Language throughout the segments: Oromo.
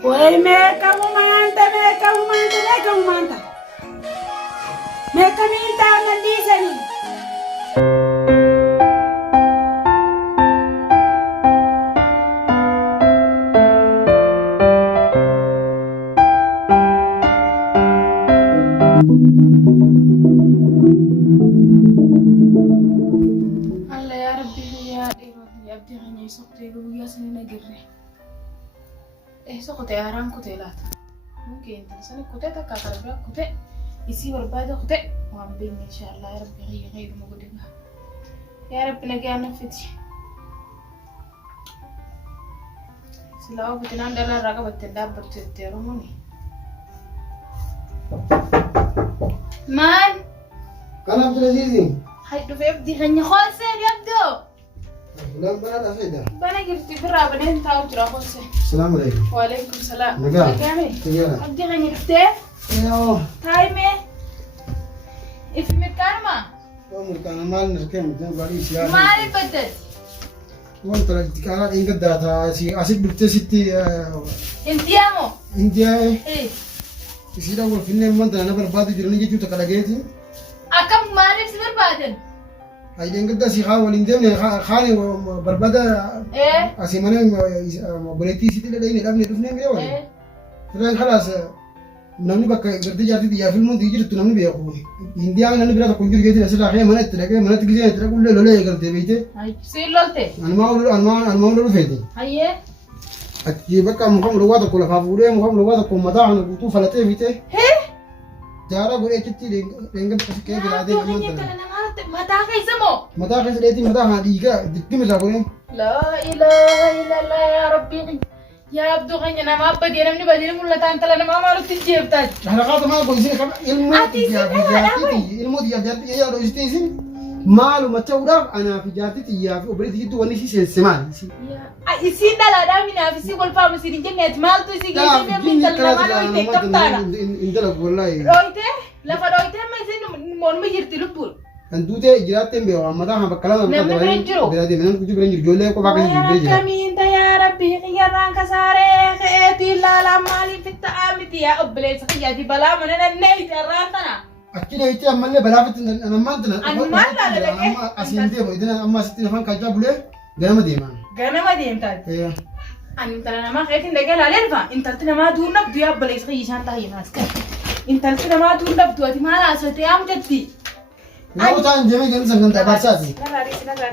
Woi meka mumanta meka mumanta meka mumanta. Meka minta mandisani. Allah ya Rabbi ya abdi hanya sokte ya sanina girre. سقطي أهرام كتي لا ممكن تنسني كتي تكاكر كتي يصير البادة كتي وعم بين إن شاء الله يا رب غير موجودة يا رب نجانا فتي سلاو بتنام دلنا رقبة تنداب بتترموني مان كان عبد العزيز هاي دفع بدي خني خالصين يبدو لا بنا أفيدا بنا قلت برا بنين تاو ترى خالصين السلام عليكم وعليكم السلام نجاح نجاح بدي خني فتي ايوه تايمي في مكان ما عمر كان مال نركم من بعدي سيارة ما يبدل وانت كان إنك داتا أسيب بتسيتي انتيامو إنديا ايه يصير أول فيلم من ده أنا بربادي جروني جيتو تكلاجيتي أكم ما نفس بربادن هاي إنك ده سيخا والإنديا خالي بربادة ايه أسيمانه بوليتي سيتي لديني لابني دفنين كده ولا ايه فلان خلاص نامني بقى قدرت جاتي دي فيلم دي جرت نامني بيأخذ إنديا أنا نبرة كونجر جاتي أصلا أخي ما نتلاقي ما نتلاقي تلاقي كل لولا يقدر بيته هاي سير لولتي أنا ما أقول له فيدي هاي أكيد بقى مقام لوادة كل فافوري مقام لوادة كل مداح أنا بتوه فلتة بيته هي جارا بقول كتير لينغ بس كيف بلادي ما تغني ما تاخي زمو مداح إيش ليتي مداح هذه كا دكتي مسافرين لا إله إلا الله يا ربي يا عبدو غني أنا ما بدي أنا مني بدي نقول لتان تلا أنا ما مالو تجيب تاج حلقات ما أقول زين كم ilmu dia jadi ya harus istisin malu macam orang anak pijati ya operasi itu wani sih semal sih isi dalam ada mina isi kalau paham isi ni jenis mal tu isi gini dia minta nama roite kaptara indah lah boleh roite lafa roite macam ni mon menjadi lupul antu teh jiratem be orang mata hamba kalam berarti memang kucu beranjur jole kok pakai sih kami inta ya Rabbi khiyaran kasare khayati la la mali fitta amiti ya obles khiyati bala mana nei jaran tana أكيد هيك أمال لي بلافت أنا ما أنتنا أنا لا أما أسينتي بيدنا أما ستين فان كجا بليه جانا مديمان جانا مديم تاد إيه أنا ترى ما خيرت نقول على الفا أنت ترى ما دون نبض يا بليس خيش أنت هي ماسك أنت ترى ما دون نبض أنت ما لا أسوي أم جدي Aku tahu jemeh kan sangat tak baca sih.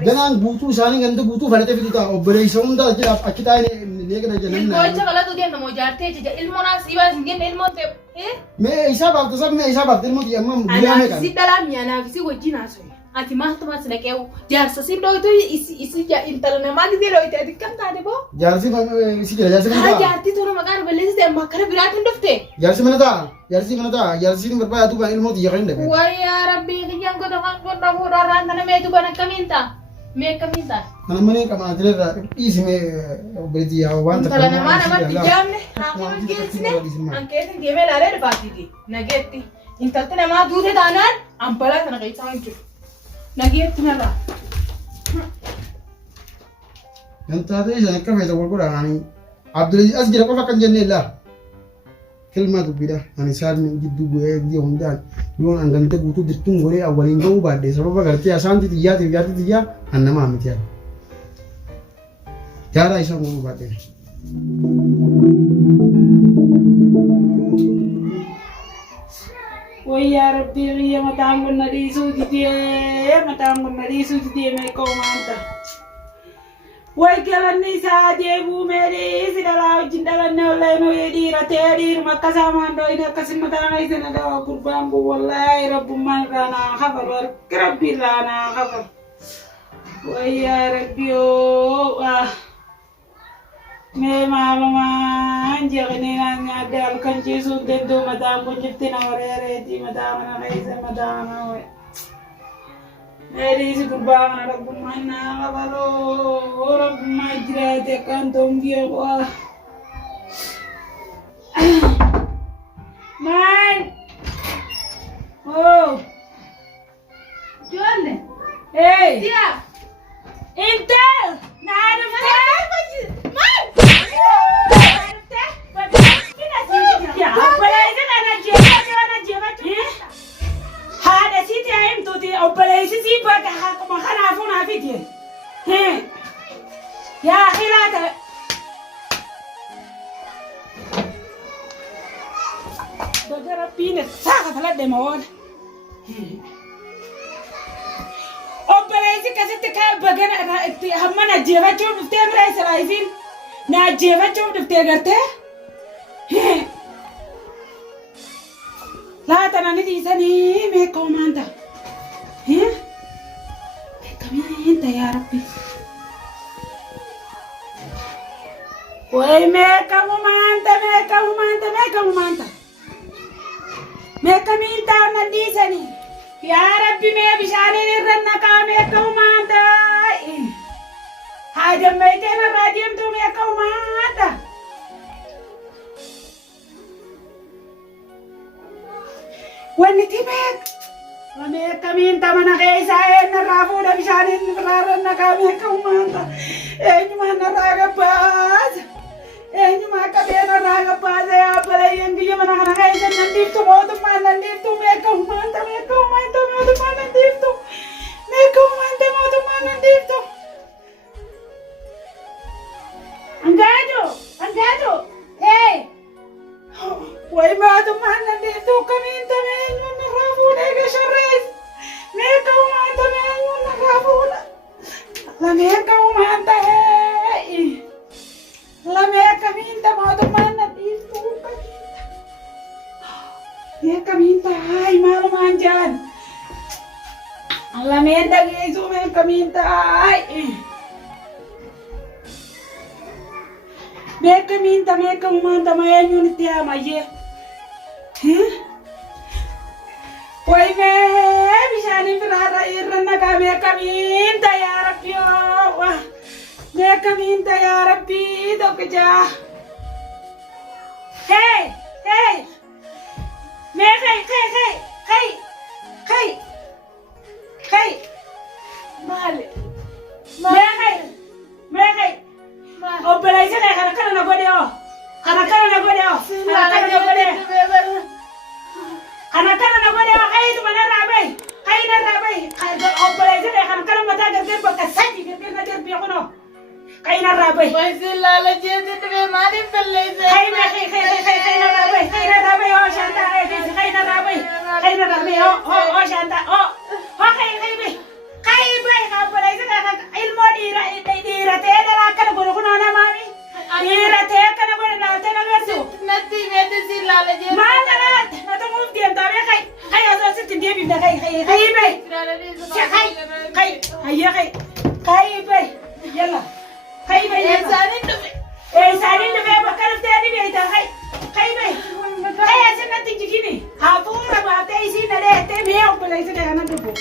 Dengan butuh saling kan tu butuh pada tapi kita operasi unda aja kita ini lihat aja ilmu aja kalau tu dia mau jarte aja ilmu nasi bas dia ilmu te मैं ऐसा बात तो सब मैं ऐसा बात तेरे मुझे अम्मा बुला में कर सी dalam ya na visi wajin aso ati mah tu mas na keu jar sasim do itu isi ya intal na mali de lo itu adi kan tade bo Jersey इसी के जर्सी में ha jarti to makan belle se makara birat ndofte Jersey में था जर्सी में berapa tu kan ilmu dia kan deh wa ya rabbi yang ko do kan ko do ran na me tu bana kaminta me kaminta mana mana kama adre isi me operasi ya wan tak na mana mati jamne ha anke dia me la le bati di nagetti intal tena ma dude danan ampala tena kai sanju nagetti na la Nanti ada yang kan kita berkuda ani Abdul Aziz asjira kau makan jenis lah kelma tu bida ani sar ni gitu gue dia undan dia anggan tu butuh ditung gue awalin kau bade sebab apa kerja asan tiga anna mami tiada cara isa mau bade Woi ya Rabbi ya matanggon na disu dia me ko manta Woi kalan ni sa jebu mere isi dalau jindalan ne oleh no yedi rateri makasa mando ina kasim matanga isena da kurbambu wallahi rabbu man kana khabar rabbina khabar Woi ya Rabbi ah me maluma anjagni nanya dal kan jesu dendo madam bunjtina warere di madam na kaisa madam we Eri si kurbana rabbu manna kabalo rabbu majrate kantom dia ko man oh John hey dia intel na ada man يا أخي لا بقى ربينا ساقط لدي موال أبليزي كذا بقى همنا جيبا شوف دفتي مرا سلايزين نا جيبا شوف دفتي قرته لا ترى ندي سني ميكو مانتا ميكو يا ربي وي ميكو مانتا ندي سني يا ربي مي بشاني نرنكا ميكو مانتا هاجم ميتين الراجيم تو ميكو مانتا ونتي ميك وميك مين تمنا غيسا إن الرافودة بشان نفرارنا كاميك ومانتا إنما نراغ باز إنما كبير نراغ باز يا بلا يندي من أنا غيسا ننديف تو موت ما ننديف تو ميك ومانتا موت ما ننديف تو ميك ومانتا موت ما ننديف تو أنجادو إيه وي موت ما ننديف تو كمين تمين من الرافودة كشريس ميك ومانتا مين من الرافودة لا ميك ومانتا إيه لا ميك مين تموت ما ننديف تو ميك مين تهاي مالو مانجان لا ميك تغيزو ميك مين تهاي ميك ومانتا ما ينون تياما يه وي مي بشاني فرارا يرنكا ميك مين تا يا ربي ميك مين تا يا ربي دوكجا هاي مي خي مالي مي Operation ay kana na gode o. Kana na gode o. Ay tu mana rabai. Ay na rabai. Operation ay kana mata gargar baka sadi gargar na garbi kono. Ay na rabai. Wai lala jede te mari pelle se. Ay na na rabai. O shanta ay na rabai. O shanta o. Kai bai. Operation ay ilmo dira te dara kana gono kono na mami. Dira te kana gono na te na verso. Natti vede si lala jede. Mangalat, nato move dem tabe kai. Kai aso sit dem da kai bai. Kai bai. Yalla. Kai bai. Sani dubi. Sani dubi bakar te ni bai ta kai. Kai bai. Kai asan natti jikini. Ha pura ba te isi na de te me o pala isi kana dubu.